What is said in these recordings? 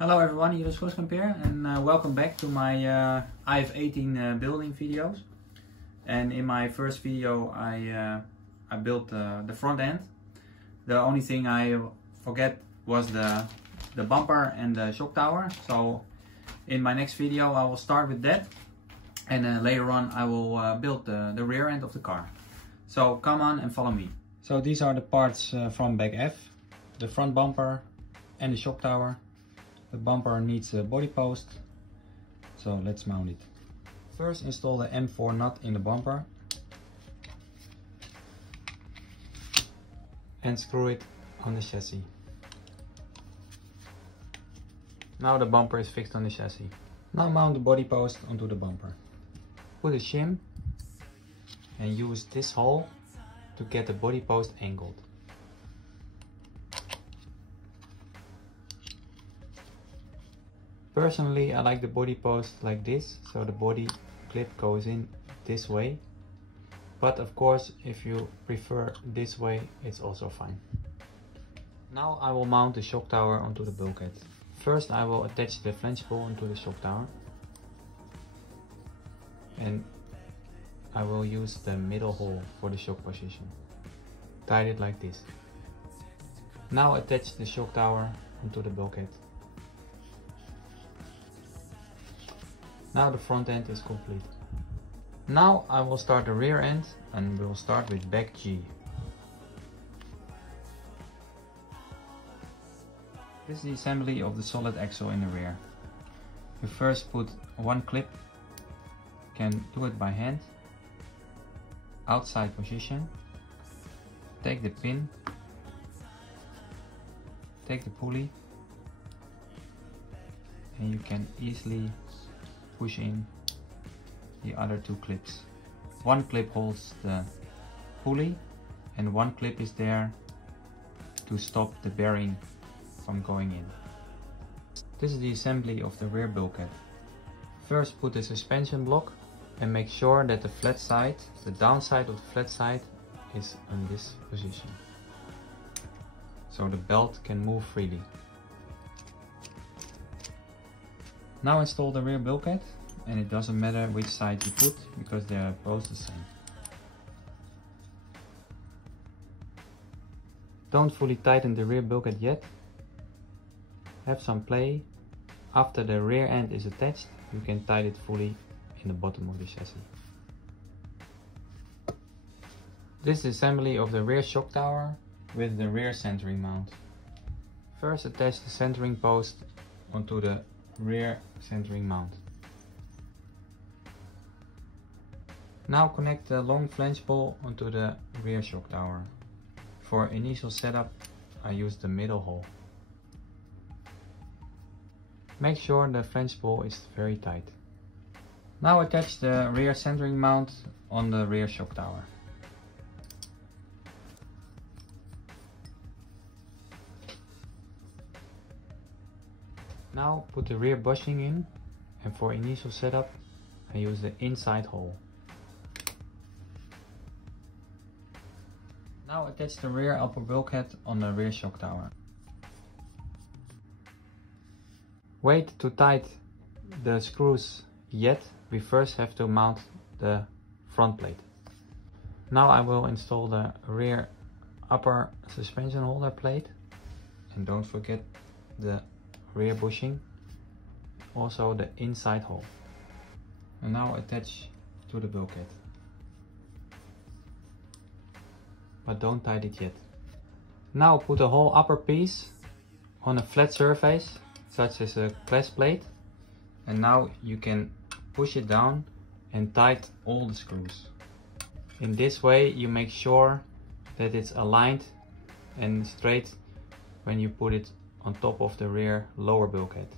Hello everyone, here is Groskamp here, and welcome back to my IF18 building videos. And in my first video I built the front end. The only thing I forget was the bumper and the shock tower. So in my next video I will start with that, and later on I will build the rear end of the car. So come on and follow me. So these are the parts from back F, the front bumper and the shock tower. The bumper needs a body post, so let's mount it. First install the M4 nut in the bumper and screw it on the chassis. Now the bumper is fixed on the chassis. Now mount the body post onto the bumper. Put a shim and use this hole to get the body post angled. Personally, I like the body post like this, so the body clip goes in this way. But of course, if you prefer this way, it's also fine. Now I will mount the shock tower onto the bulkhead. First I will attach the flange bolt onto the shock tower. And I will use the middle hole for the shock position. Tie it like this. Now attach the shock tower onto the bulkhead. Now the front end is complete. Now I will start the rear end, and we will start with back G. This is the assembly of the solid axle in the rear. You first put one clip, you can do it by hand, outside position, take the pin, take the pulley, and you can easily push in the other two clips. One clip holds the pulley and one clip is there to stop the bearing from going in. This is the assembly of the rear bulkhead. First put the suspension block and make sure that the flat side, the downside of the flat side, is in this position, so the belt can move freely. Now install the rear bulkhead, and it doesn't matter which side you put because they are both the same. Don't fully tighten the rear bulkhead yet. Have some play. After the rear end is attached, you can tighten it fully in the bottom of the chassis. This is the assembly of the rear shock tower with the rear centering mount. First attach the centering post onto the rear centering mount. Now connect the long flange bolt onto the rear shock tower. For initial setup I use the middle hole. Make sure the flange bolt is very tight. Now attach the rear centering mount on the rear shock tower. Now put the rear bushing in, and for initial setup I use the inside hole. Now attach the rear upper bulkhead on the rear shock tower. Wait to tighten the screws yet, we first have to mount the front plate. Now I will install the rear upper suspension holder plate, and don't forget the rear bushing, also the inside hole. And now attach to the bulkhead. But don't tighten it yet. Now put the whole upper piece on a flat surface, such as a glass plate, and now you can push it down and tighten all the screws. In this way you make sure that it's aligned and straight when you put it on top of the rear lower bulkhead.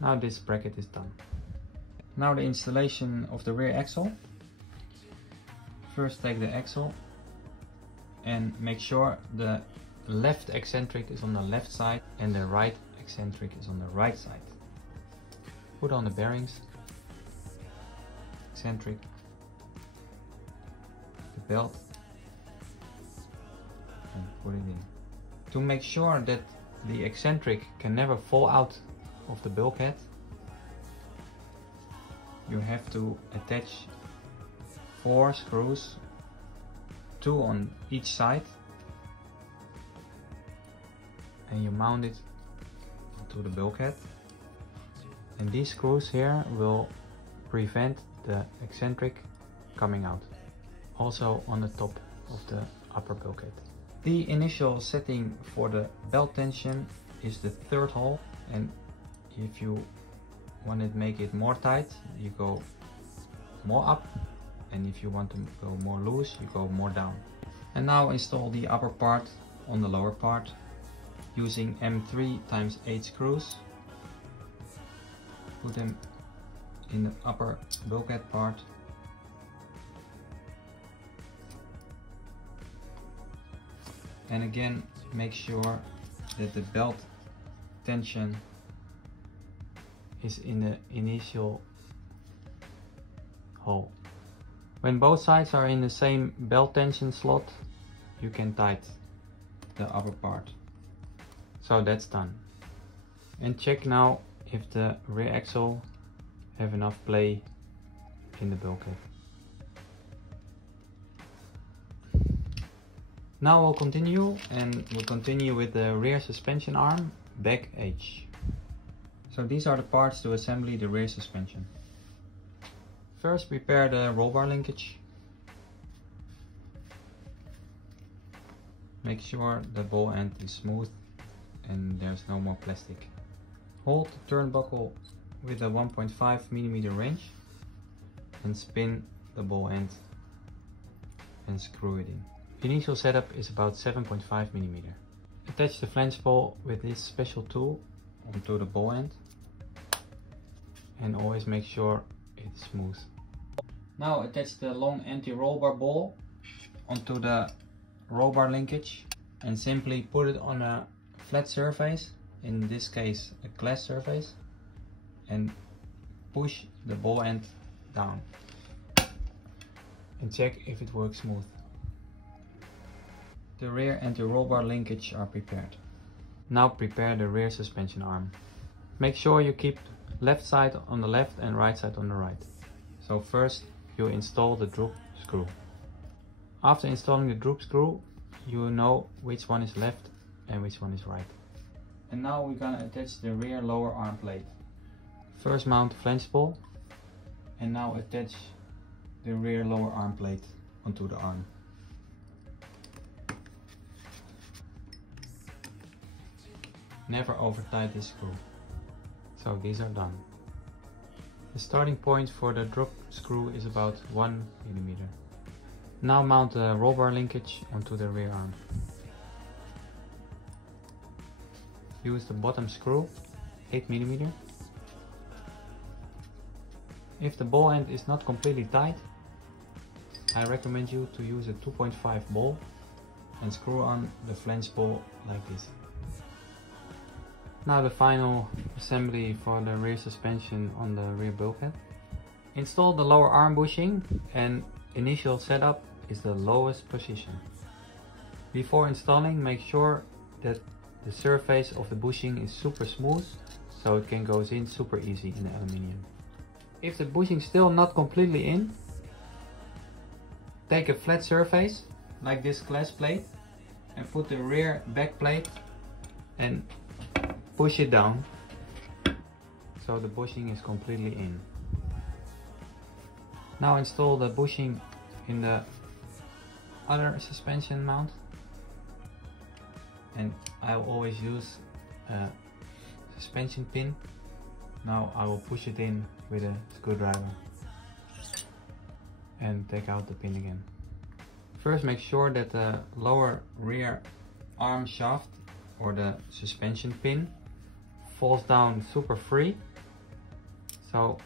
Now this bracket is done. Now the installation of the rear axle. First take the axle and make sure the left eccentric is on the left side and the right eccentric is on the right side. Put on the bearings, eccentric, the belt, and put it in. To make sure that the eccentric can never fall out of the bulkhead, you have to attach 4 screws, 2 on each side, and you mount it to the bulkhead. And these screws here will prevent the eccentric coming out, also on the top of the upper bulkhead. The initial setting for the belt tension is the 3rd hole, and if you want to make it more tight, you go more up, and if you want to go more loose, you go more down. And now install the upper part on the lower part using M3x8 screws. Put them in the upper bulkhead part. And again, make sure that the belt tension is in the initial hole. When both sides are in the same belt tension slot, you can tighten the upper part. So that's done. And check now if the rear axle have enough play in the bulkhead. Now we'll continue with the rear suspension arm, back edge. So these are the parts to assemble the rear suspension. First prepare the roll bar linkage. Make sure the ball end is smooth and there's no more plastic. Hold the turnbuckle with a 1.5mm wrench and spin the ball end and screw it in. Initial setup is about 7.5mm. Attach the flange ball with this special tool onto the ball end and always make sure it's smooth. Now attach the long anti-roll bar ball onto the roll bar linkage and simply put it on a flat surface, in this case a glass surface, and push the ball end down and check if it works smooth. The rear anti-roll bar linkage are prepared. Now prepare the rear suspension arm. Make sure you keep left side on the left and right side on the right. So first you install the droop screw. After installing the droop screw, you know which one is left and which one is right. And now we're gonna attach the rear lower arm plate. First mount the flange ball and now attach the rear lower arm plate onto the arm. Never over tight this screw. So these are done. The starting point for the drop screw is about 1mm. Now mount the roll bar linkage onto the rear arm. Use the bottom screw, 8mm. If the ball end is not completely tight, I recommend you to use a 2.5 ball and screw on the flange ball like this. Now the final assembly for the rear suspension on the rear bulkhead. Install the lower arm bushing, and initial setup is the lowest position. Before installing, make sure that the surface of the bushing is super smooth so it can go in super easy in the aluminium. If the bushing is still not completely in, take a flat surface like this glass plate and put the rear back plate and push it down so the bushing is completely in. Now install the bushing in the other suspension mount, and I will always use a suspension pin. Now I will push it in with a screwdriver and take out the pin again. First make sure that the lower rear arm shaft or the suspension pin falls down super free, so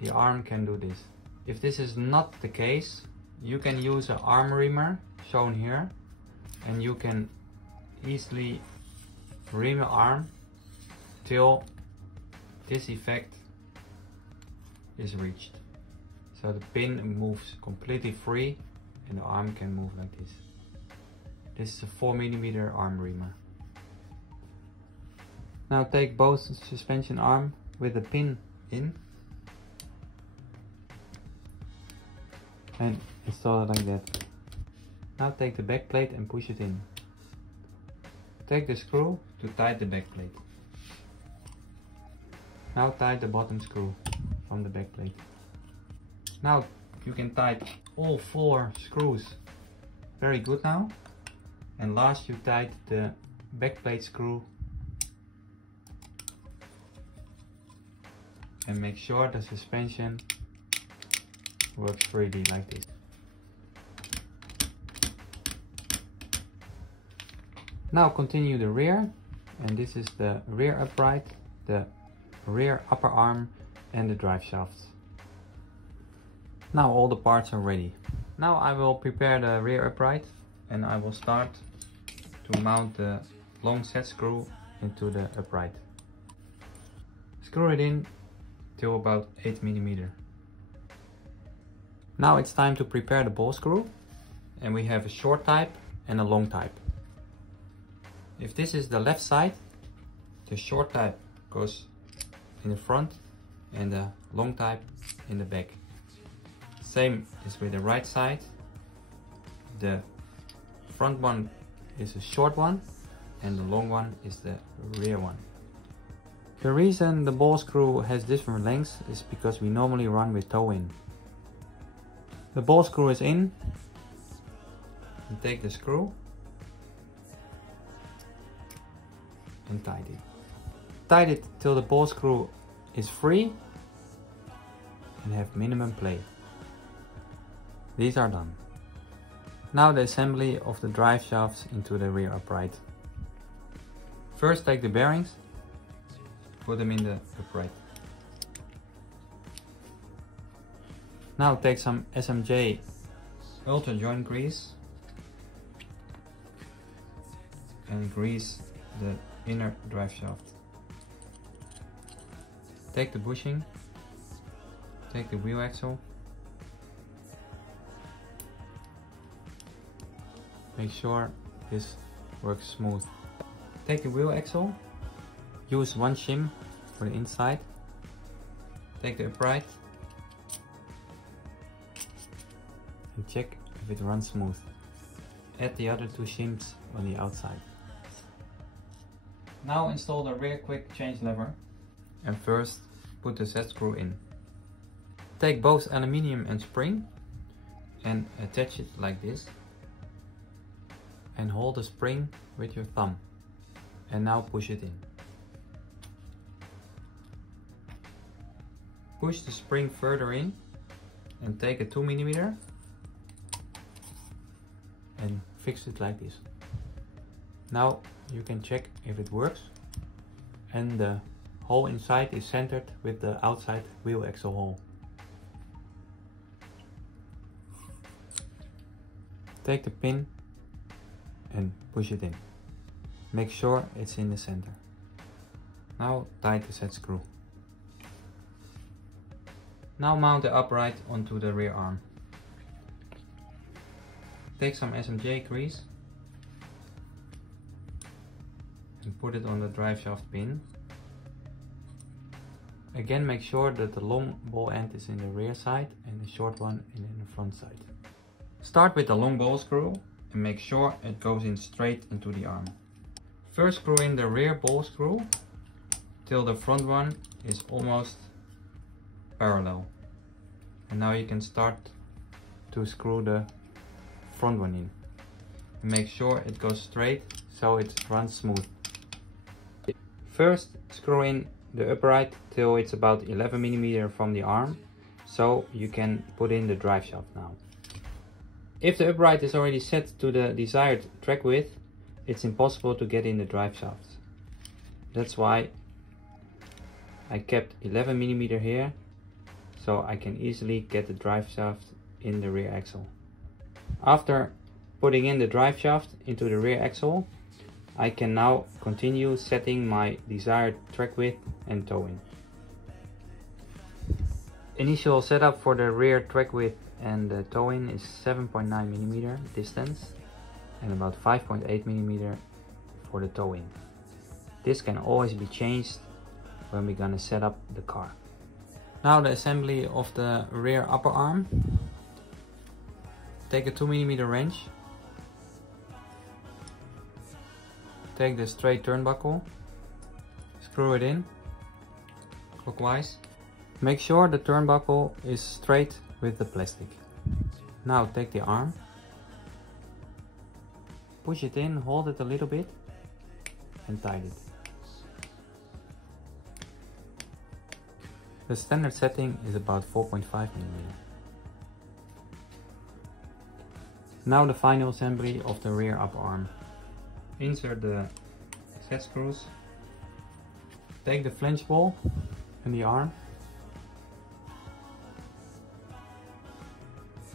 the arm can do this. If this is not the case, you can use an arm reamer shown here, and you can easily ream your arm till this effect is reached. So the pin moves completely free and the arm can move like this. This is a 4mm arm reamer. Now take both suspension arm with the pin in and install it like that. Now take the back plate and push it in. Take the screw to tighten the back plate. Now tighten the bottom screw from the back plate. Now you can tighten all 4 screws very good now. And last you tighten the back plate screw and make sure the suspension works freely like this. Now continue the rear, and this is the rear upright, the rear upper arm and the drive shafts. Now all the parts are ready. Now I will prepare the rear upright and I will start to mount the long set screw into the upright. Screw it in till about 8 mm. Now it's time to prepare the ball screw, and we have a short type and a long type. If this is the left side, the short type goes in the front and the long type in the back. Same is with the right side. The front one is a short one and the long one is the rear one. The reason the ball screw has different lengths is because we normally run with toe in. The ball screw is in. You take the screw and tighten it. Tighten it till the ball screw is free and have minimum play. These are done. Now the assembly of the drive shafts into the rear upright. First take the bearings, put them in the upright. Now take some SMJ ultra joint grease and grease the inner drive shaft. Take the bushing, take the wheel axle, make sure this works smooth. Take the wheel axle, use 1 shim for the inside, take the upright and check if it runs smooth. Add the other 2 shims on the outside. Now install the rear quick change lever and first put the set screw in. Take both aluminium and spring and attach it like this. And hold the spring with your thumb. And now push it in. Push the spring further in and take a 2 mm and fix it like this. Now you can check if it works, and the hole inside is centered with the outside wheel axle hole. Take the pin and push it in. Make sure it's in the center. Now tighten the set screw. Now mount the upright onto the rear arm. Take some SMJ grease and put it on the drive shaft pin. Again, make sure that the long ball end is in the rear side and the short one in the front side. Start with the long ball screw and make sure it goes in straight into the arm. First screw in the rear ball screw till the front one is almost parallel. And now you can start to screw the front one in. And make sure it goes straight so it runs smooth. First screw in the upright till it's about 11 mm from the arm, so you can put in the drive shaft now. If the upright is already set to the desired track width, it's impossible to get in the drive shaft. That's why I kept 11 mm here, so I can easily get the drive shaft in the rear axle. After putting in the drive shaft into the rear axle, I can now continue setting my desired track width and towing. Initial setup for the rear track width and the towing is 7.9 mm distance and about 5.8 mm for the towing. This can always be changed when we're gonna set up the car. Now the assembly of the rear upper arm. Take a 2mm wrench. Take the straight turnbuckle. Screw it in clockwise. Make sure the turnbuckle is straight with the plastic. Now take the arm. Push it in, hold it a little bit and tighten it. The standard setting is about 4.5mm. Now the final assembly of the rear upper arm. Insert the set screws. Take the flange ball and the arm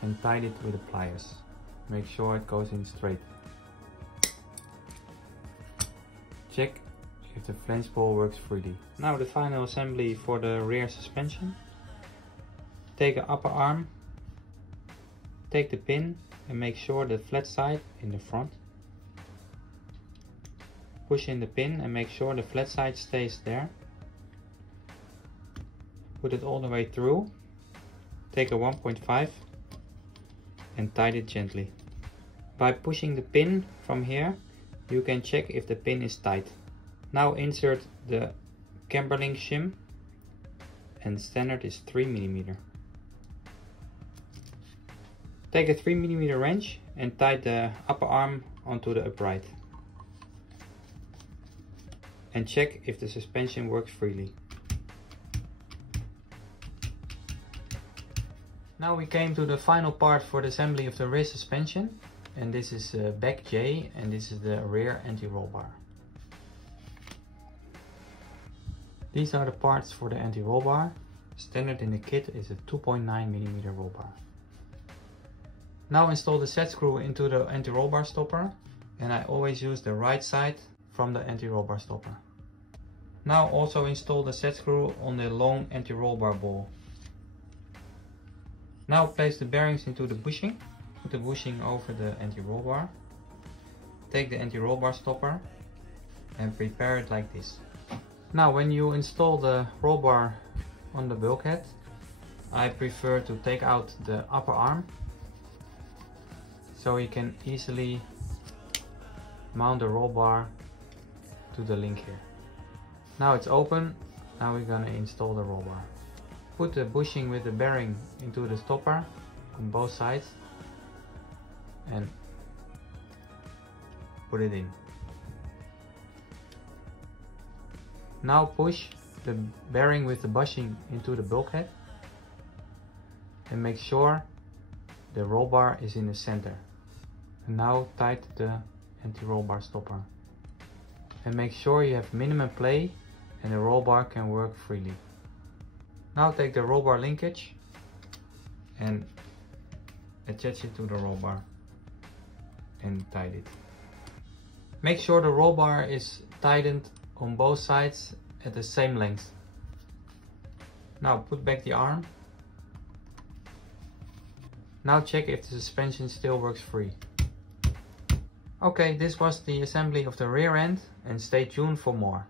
and tighten it with the pliers. Make sure it goes in straight. Check if the flange ball works freely. Now the final assembly for the rear suspension. Take the upper arm, take the pin and make sure the flat side in the front. Push in the pin and make sure the flat side stays there. Put it all the way through. Take a 1.5 and tighten it gently. By pushing the pin from here, you can check if the pin is tight. Now insert the camber link shim, and standard is 3mm. Take a 3mm wrench and tie the upper arm onto the upright. And check if the suspension works freely. Now we came to the final part for the assembly of the rear suspension. And this is back J and this is the rear anti-roll bar. These are the parts for the anti-roll bar. Standard in the kit is a 2.9mm roll bar. Now install the set screw into the anti-roll bar stopper, and I always use the right side from the anti-roll bar stopper. Now also install the set screw on the long anti-roll bar ball. Now place the bearings into the bushing. Put the bushing over the anti-roll bar. Take the anti-roll bar stopper and prepare it like this. Now when you install the roll bar on the bulkhead, I prefer to take out the upper arm so you can easily mount the roll bar to the link here. Now it's open. Now we're gonna install the roll bar. Put the bushing with the bearing into the stopper on both sides and put it in. Now push the bearing with the bushing into the bulkhead and make sure the roll bar is in the center. And now tighten the anti-roll bar stopper. And make sure you have minimum play and the roll bar can work freely. Now take the roll bar linkage and attach it to the roll bar and tighten it. Make sure the roll bar is tightened on both sides at the same length. Now put back the arm. Now check if the suspension still works free. Okay, this was the assembly of the rear end, and stay tuned for more.